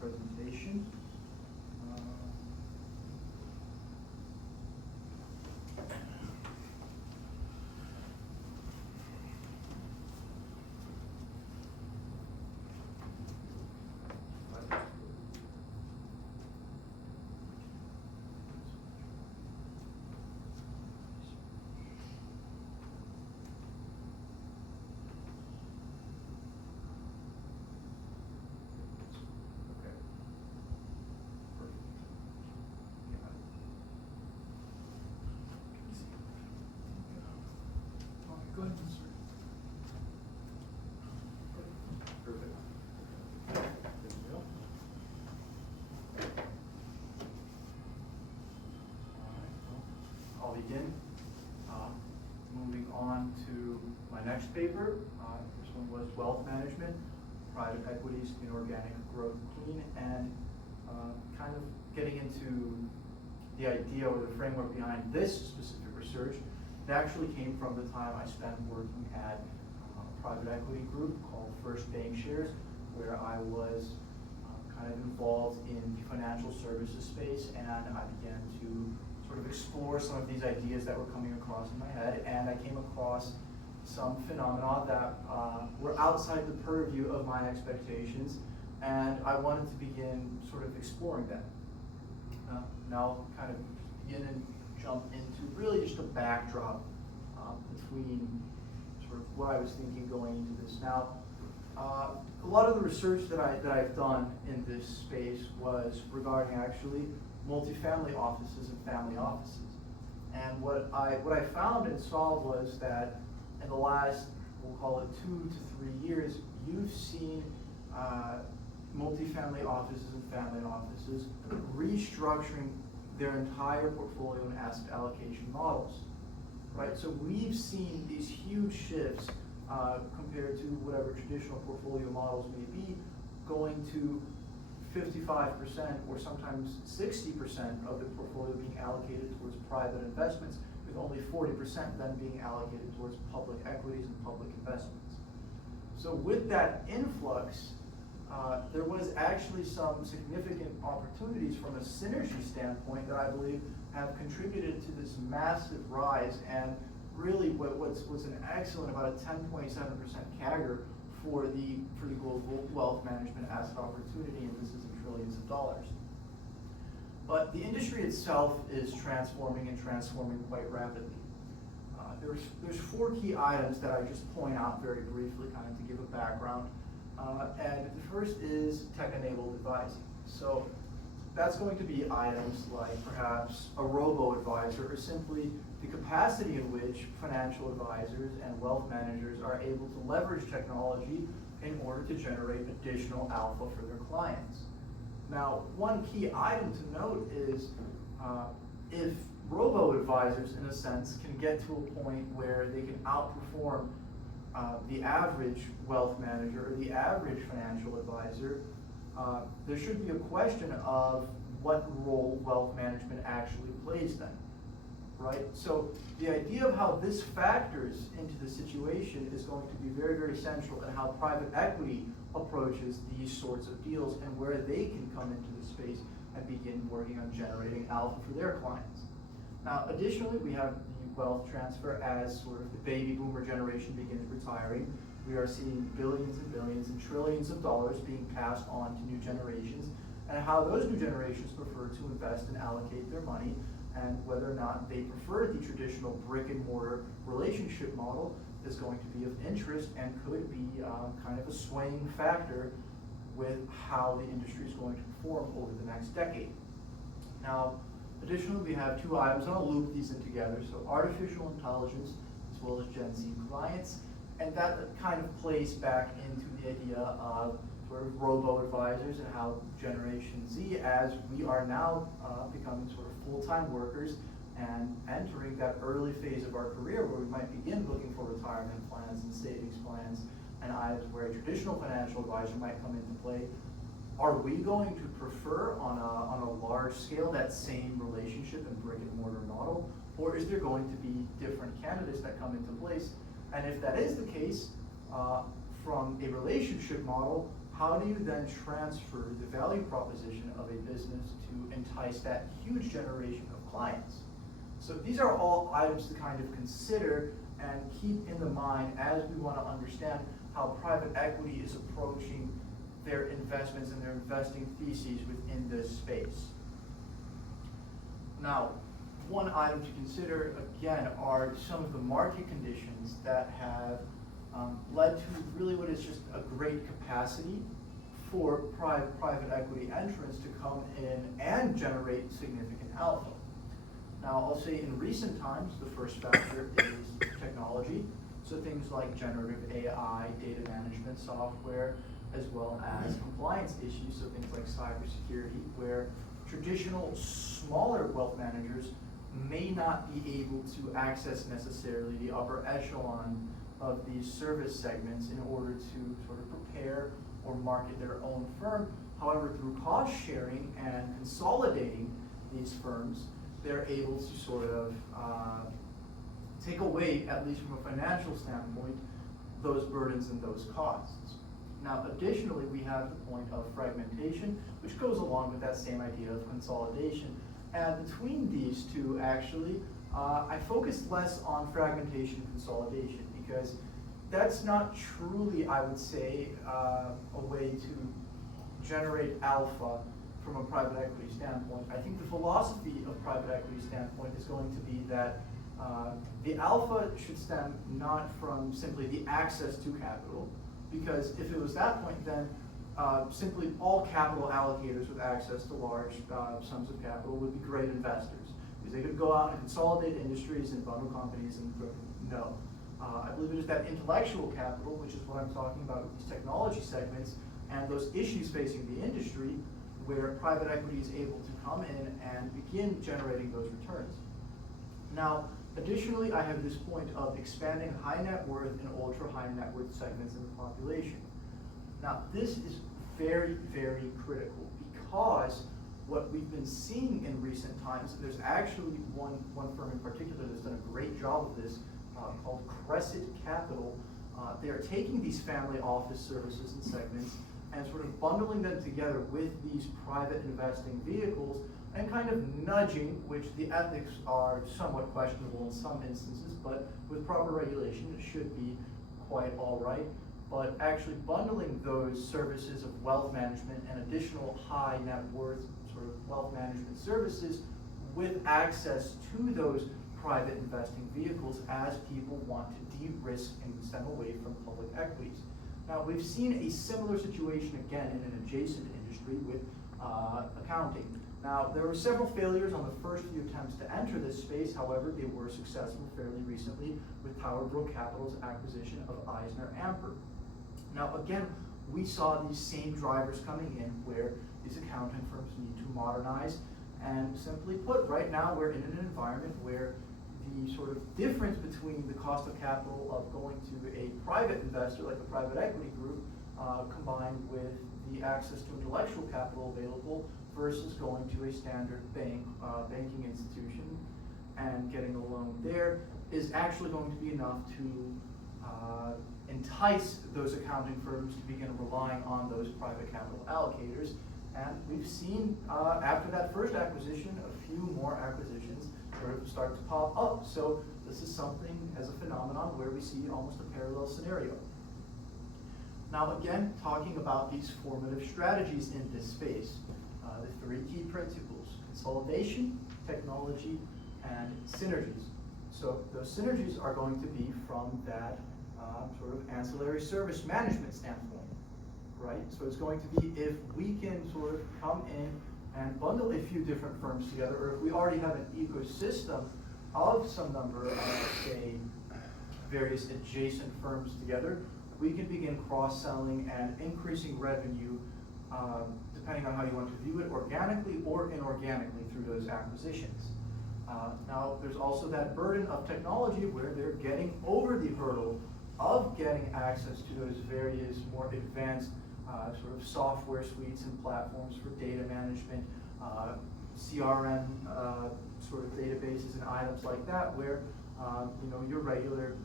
presentation. Go ahead, sir. Perfect. There we go. I'll begin. Moving on to my next paper. This one was Wealth Management, Private Equities, Inorganic Growth Clean, and kind of getting into the idea or the framework behind this specific research. It actually came from the time I spent working at a private equity group called First Bank Shares, where I was kind of involved in the financial services space, and I began to sort of explore some of these ideas that were coming across in my head, and I came across some phenomena that were outside the purview of my expectations, and I wanted to begin sort of exploring them. Now kind of begin and jump into really just a backdrop between sort of what I was thinking going into this. Now, a lot of the research that I've done in this space was regarding actually multifamily offices and family offices. And what I found and saw was that in the last, we'll call it 2 to 3 years, you've seen multifamily offices and family offices restructuring their entire portfolio and asset allocation models, right? So we've seen these huge shifts compared to whatever traditional portfolio models may be, going to 55% or sometimes 60% of the portfolio being allocated towards private investments, with only 40% then being allocated towards public equities and public investments. So with that influx, there was actually some significant opportunities from a synergy standpoint that I believe have contributed to this massive rise, and really what's an excellent, about a 10.7% CAGR for the global wealth management asset opportunity, and this is in trillions of dollars. But the industry itself is transforming quite rapidly. There's 4 key items that I just point out very briefly, kind of to give a background. And the first is tech-enabled advising. So that's going to be items like perhaps a robo-advisor, or simply the capacity in which financial advisors and wealth managers are able to leverage technology in order to generate additional alpha for their clients. Now, one key item to note is if robo-advisors, in a sense, can get to a point where they can outperform the average wealth manager or the average financial advisor, there should be a question of what role wealth management actually plays then, right? So the idea of how this factors into the situation is going to be very, very central in how private equity approaches these sorts of deals and where they can come into the space and begin working on generating alpha for their clients. Now, additionally, we have the wealth transfer as sort of the baby boomer generation begins retiring. We are seeing billions and billions and trillions of dollars being passed on to new generations, and how those new generations prefer to invest and allocate their money, and whether or not they prefer the traditional brick and mortar relationship model is going to be of interest and could be kind of a swaying factor with how the industry is going to perform over the next decade. Now, additionally, we have 2 items, and I'll loop these in together. So artificial intelligence as well as Gen Z clients, and that kind of plays back into the idea of sort of robo-advisors and how Generation Z, as we are now becoming sort of full-time workers and entering that early phase of our career where we might begin looking for retirement plans and savings plans and items where a traditional financial advisor might come into play. Are we going to prefer on a large scale that same relationship and brick and mortar model, or is there going to be different candidates that come into place? And if that is the case, from a relationship model, how do you then transfer the value proposition of a business to entice that huge generation of clients? So these are all items to kind of consider and keep in the mind as we want to understand how private equity is approaching their investments and their investing theses within this space. Now, one item to consider, again, are some of the market conditions that have led to really what is just a great capacity for private equity entrants to come in and generate significant alpha. Now, I'll say in recent times, the first factor is technology. So things like generative AI, data management software, as well as compliance issues, so things like cybersecurity, where traditional smaller wealth managers may not be able to access necessarily the upper echelon of these service segments in order to sort of prepare or market their own firm. However, through cost sharing and consolidating these firms, they're able to sort of take away, at least from a financial standpoint, those burdens and those costs. Now, additionally, we have the point of fragmentation, which goes along with that same idea of consolidation. And between these two, actually, I focus less on fragmentation and consolidation, because that's not truly, I would say, a way to generate alpha from a private equity standpoint. I think the philosophy of private equity standpoint is going to be that the alpha should stem not from simply the access to capital, because if it was that point, then simply all capital allocators with access to large sums of capital would be great investors, because they could go out and consolidate industries and bundle companies and no. I believe it is that intellectual capital, which is what I'm talking about with these technology segments and those issues facing the industry, where private equity is able to come in and begin generating those returns. Now, additionally, I have this point of expanding high net worth and ultra high net worth segments in the population. Now, this is very, very critical, because what we've been seeing in recent times, there's actually one firm in particular that's done a great job of this, called Crescent Capital. They are taking these family office services and segments and sort of bundling them together with these private investing vehicles and kind of nudging, which the ethics are somewhat questionable in some instances, but with proper regulation it should be quite all right. But actually bundling those services of wealth management and additional high net worth sort of wealth management services with access to those private investing vehicles as people want to de-risk and stem away from public equities. Now, we've seen a similar situation again in an adjacent industry with accounting. Now, there were several failures on the first few attempts to enter this space. However, they were successful fairly recently with Powerbrook Capital's acquisition of Eisner Amper. Now, again, we saw these same drivers coming in where these accounting firms need to modernize. And simply put, right now we're in an environment where the sort of difference between the cost of capital of going to a private investor like a private equity group combined with the access to intellectual capital available versus going to a standard banking institution and getting a loan there is actually going to be enough to entice those accounting firms to begin relying on those private capital allocators. And we've seen, after that first acquisition, a few more acquisitions sort of start to pop up. So this is something as a phenomenon where we see almost a parallel scenario. Now again, talking about these formative strategies in this space, the three key principles: consolidation, technology, and synergies. So those synergies are going to be from that sort of ancillary service management standpoint, right? So it's going to be if we can sort of come in and bundle a few different firms together, or if we already have an ecosystem of some number of, say, various adjacent firms together, we can begin cross-selling and increasing revenue, depending on how you want to view it, organically or inorganically through those acquisitions. Now, there's also that burden of technology where they're getting over the hurdle of getting access to those various more advanced sort of software suites and platforms for data management, CRM sort of databases and items like that, where you know, your regular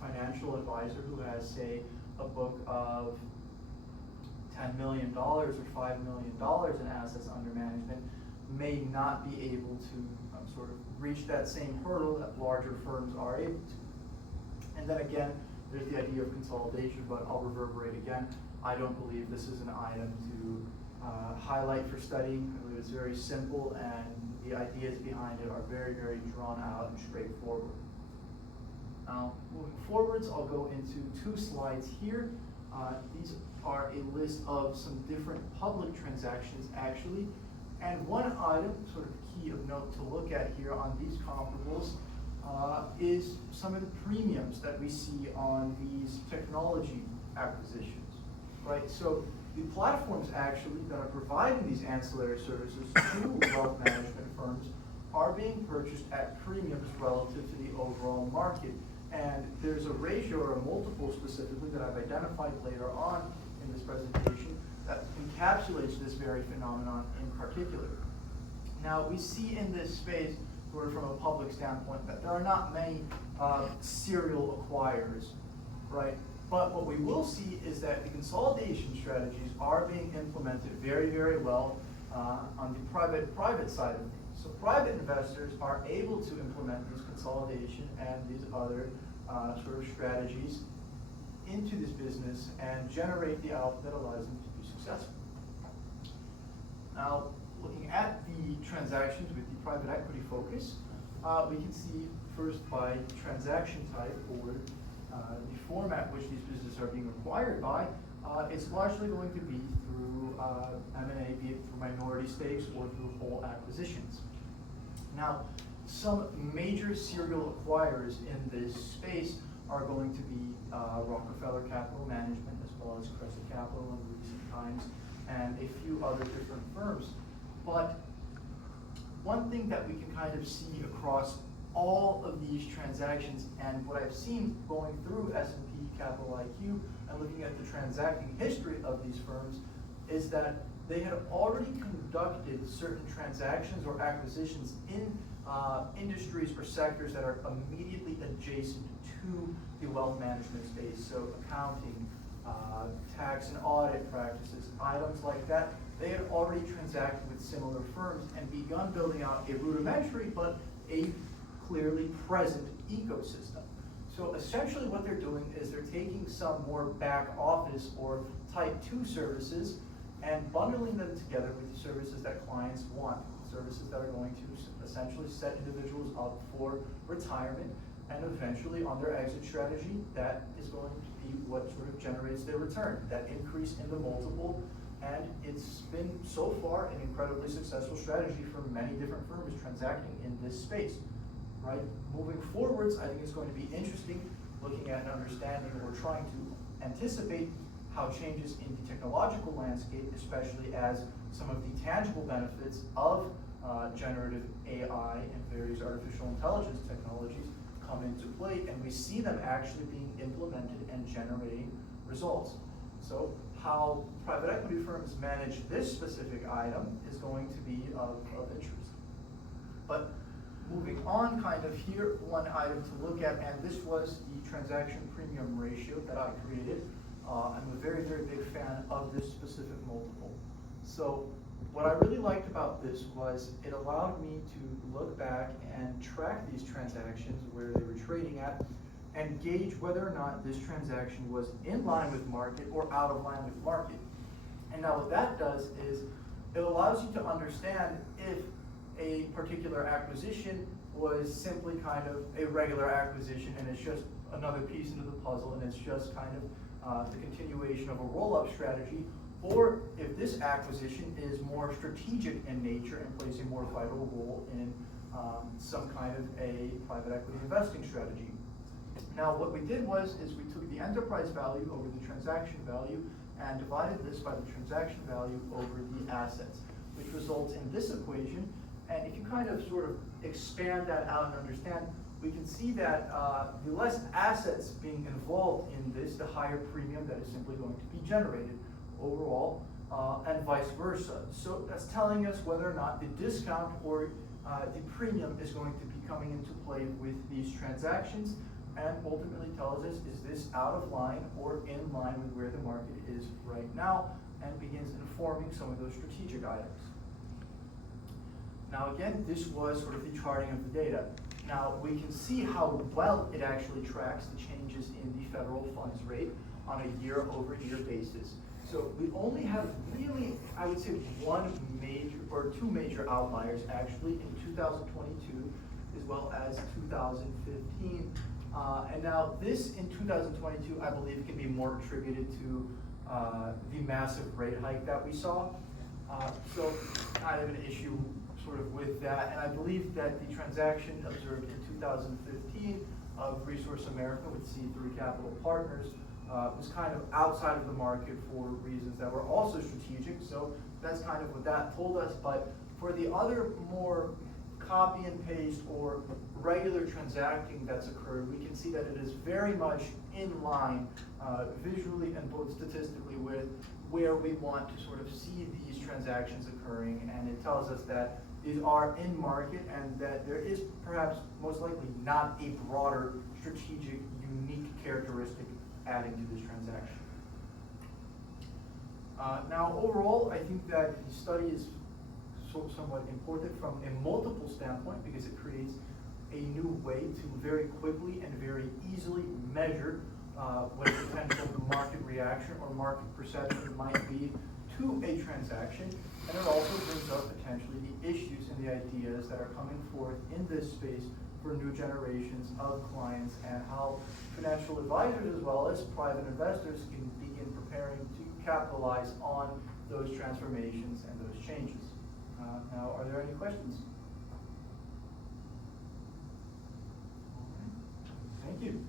financial advisor who has, say, a book of $10 million or $5 million in assets under management may not be able to sort of reach that same hurdle that larger firms are able to. And then again, there's the idea of consolidation, but I'll reverberate again. I don't believe this is an item to highlight for studying. I believe it's very simple, and the ideas behind it are very, very drawn out and straightforward. Now, moving forwards, I'll go into 2 slides here. These are a list of some different public transactions, actually. And one item, sort of key of note to look at here on these comparables, is some of the premiums that we see on these technology acquisitions, right? So the platforms actually that are providing these ancillary services to wealth management firms are being purchased at premiums relative to the overall market. And there's a ratio or a multiple specifically that I've identified later on in this presentation that encapsulates this very phenomenon in particular. Now, we see in this space, sort of from a public standpoint, that there are not many serial acquirers, right? But what we will see is that the consolidation strategies are being implemented very, very well on the private side of things. So private investors are able to implement these consolidation and these other sort of strategies into this business and generate the alpha that allows them to be successful. Now, looking at the transactions with the private equity focus, we can see first by transaction type or the format which these businesses are being acquired by, it's largely going to be through M&A, be it through minority stakes or through whole acquisitions. Now, some major serial acquirers in this space are going to be Rockefeller Capital Management, as well as Crescent Capital in recent times, and a few other different firms. But one thing that we can kind of see across all of these transactions, and what I've seen going through S&P Capital IQ and looking at the transacting history of these firms, is that they had already conducted certain transactions or acquisitions in industries or sectors that are immediately adjacent to the wealth management space. So accounting, tax and audit practices, items like that. They had already transacted with similar firms and begun building out a rudimentary but a clearly present ecosystem. So essentially what they're doing is they're taking some more back office or type 2 services and bundling them together with the services that clients want, services that are going to essentially set individuals up for retirement, and eventually on their exit strategy, that is going to be what sort of generates their return, that increase in the multiple. And it's been so far an incredibly successful strategy for many different firms transacting in this space, right? Moving forwards, I think it's going to be interesting looking at and understanding or trying to anticipate how changes in the technological landscape, especially as some of the tangible benefits of generative AI and various artificial intelligence technologies come into play, and we see them actually being implemented and generating results. So how private equity firms manage this specific item is going to be of interest. But moving on kind of here, one item to look at, and this was the transaction premium ratio that I created. I'm a very, very big fan of this specific multiple. So what I really liked about this was it allowed me to look back and track these transactions where they were trading at and gauge whether or not this transaction was in line with market or out of line with market. And now what that does is it allows you to understand if a particular acquisition was simply kind of a regular acquisition and it's just another piece into the puzzle and it's just kind of the continuation of a roll-up strategy, or if this acquisition is more strategic in nature and plays a more vital role in some kind of a private equity investing strategy. Now what we did was we took the enterprise value over the transaction value and divided this by the transaction value over the assets, which results in this equation. And if you kind of sort of expand that out and understand, we can see that the less assets being involved in this, the higher premium that is simply going to be generated overall, and vice versa. So that's telling us whether or not the discount or the premium is going to be coming into play with these transactions, and ultimately tells us, is this out of line or in line with where the market is right now? and begins informing some of those strategic items. Now again, this was sort of the charting of the data. Now we can see how well it actually tracks the changes in the federal funds rate on a year-over-year basis. So we only have really, I would say, one major, or two major outliers actually in 2022 as well as 2015. And now this in 2022, I believe, can be more attributed to the massive rate hike that we saw. So I have an issue sort of with that, and I believe that the transaction observed in 2015 of Resource America with C3 Capital Partners was kind of outside of the market for reasons that were also strategic, so that's kind of what that told us. But for the other more copy and paste or regular transacting that's occurred, we can see that it is very much in line visually and both statistically with where we want to sort of see these transactions occurring, and it tells us that these are in market and that there is perhaps most likely not a broader strategic unique characteristic adding to this transaction. Now overall, I think that the study is somewhat important from a multiple standpoint because it creates a new way to very quickly and very easily measure what potential market reaction or market perception might be to a transaction, and it also brings up potentially the issues and the ideas that are coming forth in this space for new generations of clients and how financial advisors as well as private investors can begin preparing to capitalize on those transformations and those changes. Now, are there any questions? All right. Thank you.